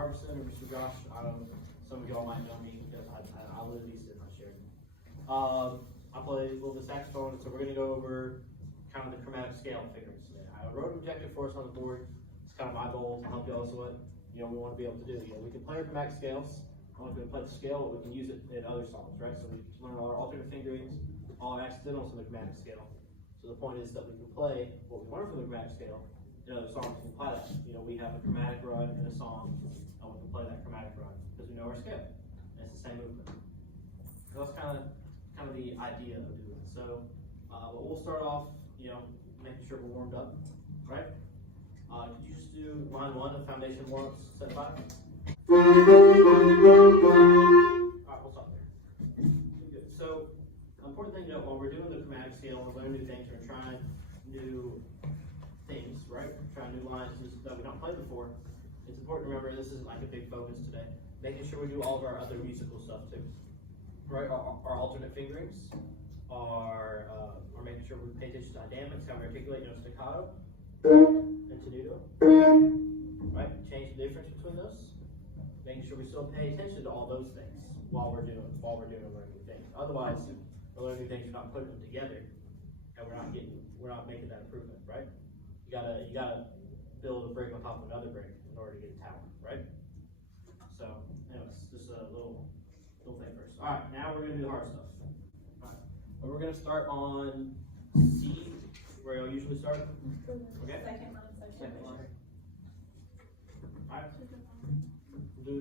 Harbison or Mr. Josh. I don't know. Some of y'all might know me because I live east and I share. I play a little bit of saxophone, so we're going to go over kind of the chromatic scale figures today. I wrote an objective for us on the board. It's kind of my goal to help y'all with what we want to be able to do. We can play our chromatic scales. Only if we can play the scale, but we can use it in other songs, right? So we learn all our alternate fingerings, all our accidentals in the chromatic scale. So the point is that we can play what we learn from the chromatic scale in other songs. We can apply that. We have a chromatic run in a song, and we can play that chromatic run because we know our scale. And it's the same movement. So that's kind of the idea of doing it. So, but we'll start off, making sure we're warmed up, right? Could you just do line 1 of foundation warm-ups, set 5? Alright, we'll stop there. Good. So, important thing to know, while we're doing the chromatic scale, we're learning new things, we're trying new things, right? Trying new lines that we don't play before. It's important to remember this isn't like a big focus today. Making sure we do all of our other musical stuff too. Right? Our alternate fingerings, our making sure we pay attention to dynamics, how we articulate, staccato and tenuto. Right? Change the difference between those. Making sure we still pay attention to all those things while we're doing and learning new things. Otherwise, we're learning new things, you're not putting them together, and we're not making that improvement, right? You gotta build a brick on top of another brick in order to get a tower, right? So, anyways, just a little thing first. All right, now we're gonna do the hard stuff. All right, we're gonna start on C, where you'll usually start. Okay. Second line. All right.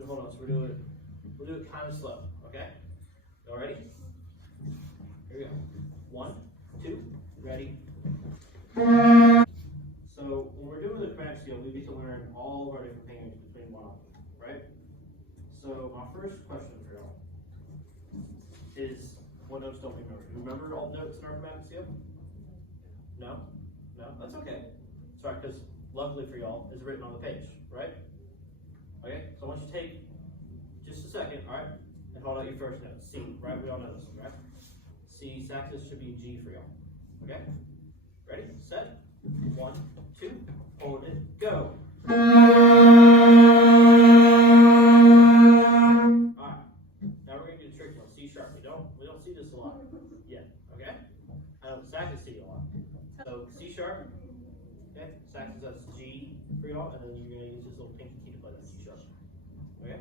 Hold on. So we'll do it kind of slow. Okay. Y'all ready? Here we go. 1, 2, ready. So when we're doing the chromatic scale, we need to learn all of our different fingerings between one of them, right? So my first question for y'all is, what notes don't we remember? Do you remember all the notes in our chromatic scale? No? No? That's okay. Sorry, because luckily for y'all, it's written on the page, right? Okay, so I want you to take just a second, all right, and hold out your first note, C, right? We all know this one, right? C, saxes should be G for y'all, okay? Ready, set, 1, 2, hold it, go. Alright, now we're gonna do the tricky one, C sharp. We don't see this a lot yet, okay? Saxes see a lot. So C sharp, okay? Saxes, that's G for y'all, and then you're gonna use this little pinky key to play that C sharp. Okay?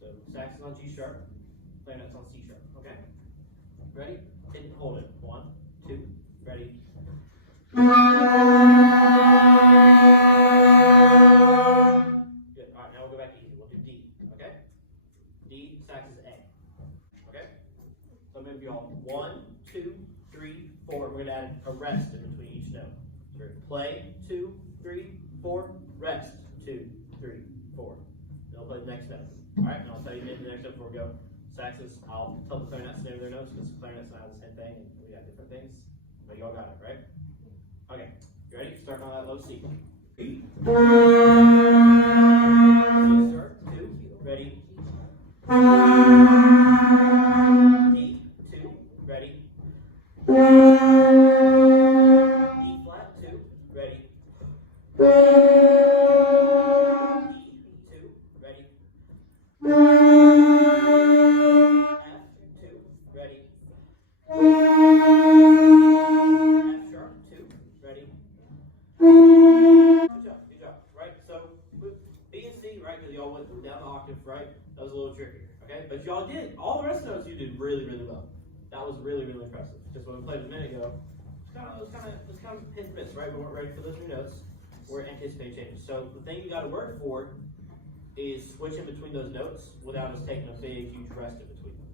So saxes on G sharp, clarinets on C sharp, okay? Ready? Hit and hold it. 1, 2, ready. Good. Alright, now we'll go back easy. We'll do D, okay? D, saxes A. Okay? So I'm gonna be all 1, 2, 3, 4. We're gonna add a rest in between each note. So we're gonna play 2, 3, 4, rest 2, 3, 4. Then I'll play the next note. Alright, and I'll tell you the next note before we go. Saxes, I'll tell the clarinets to name their notes because clarinets and I have the same thing and we got different things. But y'all got it, right? Okay, you ready? Starting on that low C. C start, 2, ready. D, 2, ready. E flat, 2, ready. E, 2, ready. F, 2, ready. F sharp, 2, ready. Good job, right? So, B and C, right, because y'all went down the octave, right? That was a little trickier, okay? But y'all did, all the rest of the notes you did really, really well. That was really, really impressive. Just when we played a minute ago, it was kind of hit and miss, right? We weren't ready for those new notes. We're anticipating changes. So the thing you got to work for is switching between those notes without us taking a big, huge rest in between them.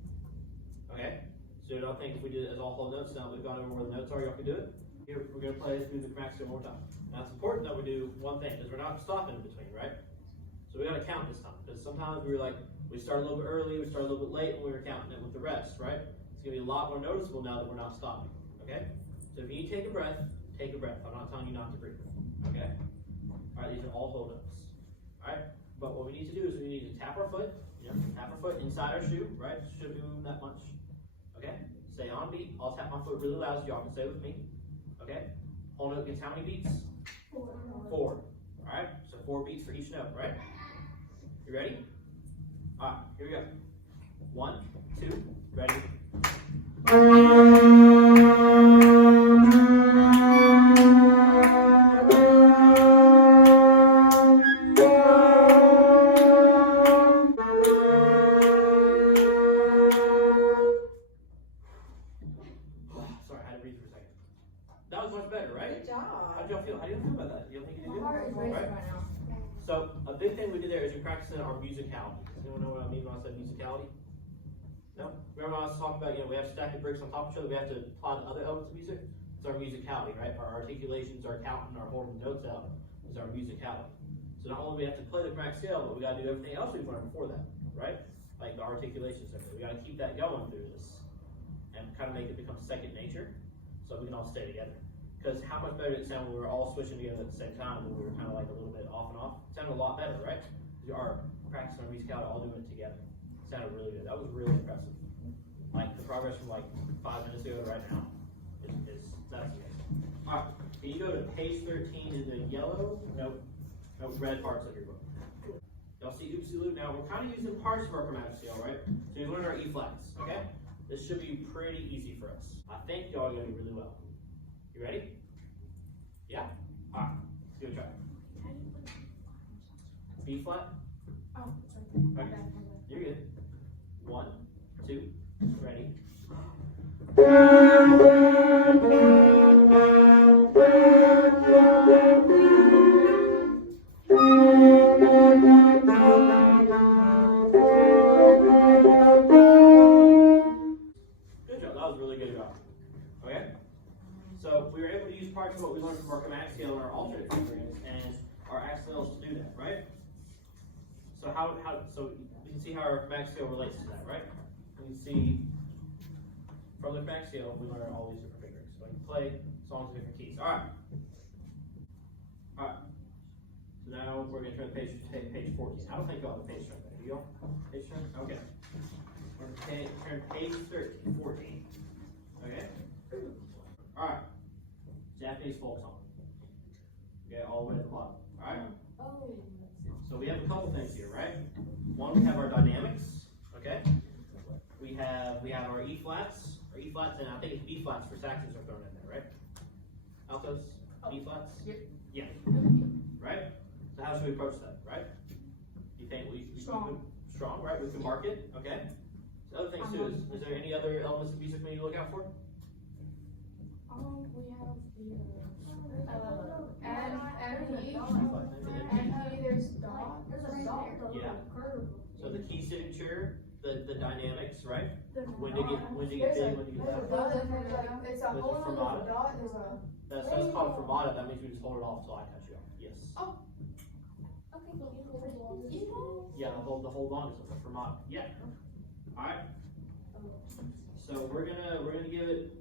Okay? So don't think if we did it as all whole notes, now we've gone over where the notes are, y'all can do it. Here, we're going to play through the chromatic scale one more time. Now it's important that we do one thing, because we're not stopping in between, right? So we got to count this time, because sometimes we start a little bit early, we start a little bit late, and we were counting it with the rest, right? It's going to be a lot more noticeable now that we're not stopping, okay? So if you need to take a breath, take a breath. I'm not telling you not to breathe, okay? All right, these are all whole notes, all right? But what we need to do is we need to tap our foot, tap our foot inside our shoe, right? Shouldn't be moving that much, okay? Stay on beat. I'll tap my foot really loud so y'all can stay with me, okay? Whole note gets how many beats? 4. All right, so 4 beats for each note, right? You ready? All right, here we go. 1, 2, ready. Sorry, I had to breathe for a second. That was much better, right? Good job. How do y'all feel? How do you feel about that? You don't think you did good? My heart is racing Right? right now. So a big thing we did there is we practiced our musicality. Does anyone know what I mean when I said musicality? No? Remember when I was talking about, we have stacked bricks on top of each other, we have to apply the other elements of music? It's our musicality, right? Our articulations, our counting, our holding notes out is our musicality. So not only do we have to play the chromatic scale, but we gotta do everything else we've learned before that, right? Like the articulations, everything. We gotta keep that going through this and kind of make it become second nature so we can all stay together. Because how much better did it sound when we were all switching together at the same time when we were kind of like a little bit off and off? It sounded a lot better, right? Our practicing our musicality, all doing it together. It sounded really good. That was really impressive. Like the progress from like 5 minutes ago to right now that's amazing. All right, can you go to page 13 in the yellow, no red parts of your book? Y'all see oopsie loop? Now we're kind of using parts of our chromatic scale, right? So we learned our E flats, okay? This should be pretty easy for us. I think y'all are gonna do really well. You ready? Yeah? All right, let's give it a try. B flat? Oh, sorry. Okay. You're good. 1, 2, ready. Good job. That was a really good job. Okay? So we were able to use parts of what we learned from our chromatic scale and our alternate fingerings and our accentals to do that, right? So so you can see how our chromatic scale relates to that, right? We can see from the chromatic scale we learn all these different fingerings. So I can play songs in different keys. Alright. Alright. So now we're gonna turn to page 14. I don't think y'all have a page turn there. Do y'all? Page turn? Okay. We're gonna turn page 13, 14. Okay? Alright. Japanese folk song. Okay, all the way to the bottom. Alright? Oh. So we have a couple things here, right? One, we have our dynamics, okay? We have our E flats, and I think it's B flats for saxons are thrown in there, right? Altos, B flats? Yep. Yeah. Right? So how should we approach that, right? You think Strong. Strong, right? We can mark it, okay? The other things too, is there any other elements of music we need to look out for? We have the and he, there's dot. There's a dot. Yeah. So the key signature, the dynamics, right? When to get There's big, when to get loud. It's a There's a whole other fermata. dot. There's a. That's called fermata. That means we just hold it off till I cut you off. Yes. Oh. Yeah, the whole long is a fermata. Yeah. All right. So we're gonna give it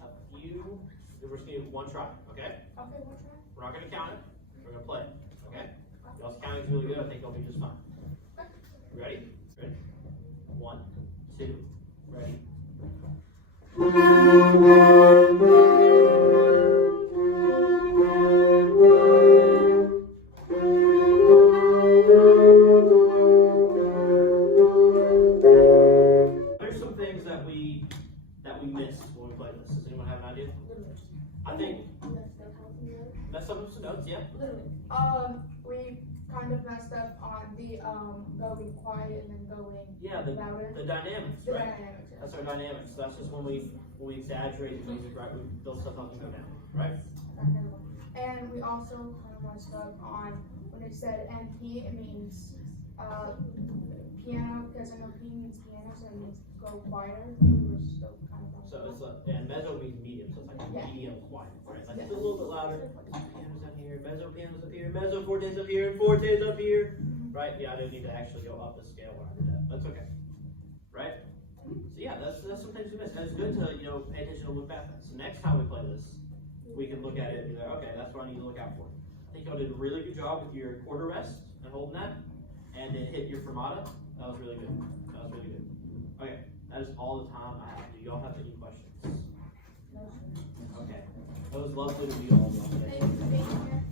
a few. We're just gonna give it one try. Okay. Okay, we'll try. We're not gonna count it. We're gonna play it. Okay. Y'all's counting is really good. I think y'all be just fine. You ready? Ready? 1, 2, ready. There's some things that we missed when we played this. Does anyone have an idea? I think messed up with some notes, yeah. We kind of messed up on the going quiet and then going louder. The dynamics, The right? dynamics. That's our dynamics. So that's just when we exaggerate the music, right? We build stuff up and go down, right? And we also kind of messed up on when it said MP, it means piano, because I know P means piano, so it means go quieter. We were still kind of So it's like, and mezzo means medium, so it's like Yeah. medium quiet, right? Like it's a little bit louder. Like piano's up here, piano's up here, mezzo forte's up here, and forte's up here, right? Yeah, I didn't need to actually go up the scale when I did that. That's okay, right? So yeah, that's some things we missed. And it's good to pay attention and look back at that. So next time we play this, we can look at it and be like, okay, that's what I need to look out for. I think y'all did a really good job with your quarter rest and holding that, and then hit your fermata. That was really good. That was really good. Okay, that is all the time I have. Do y'all have any questions? Okay. It was lovely to meet all of y'all today. Thank you for being here.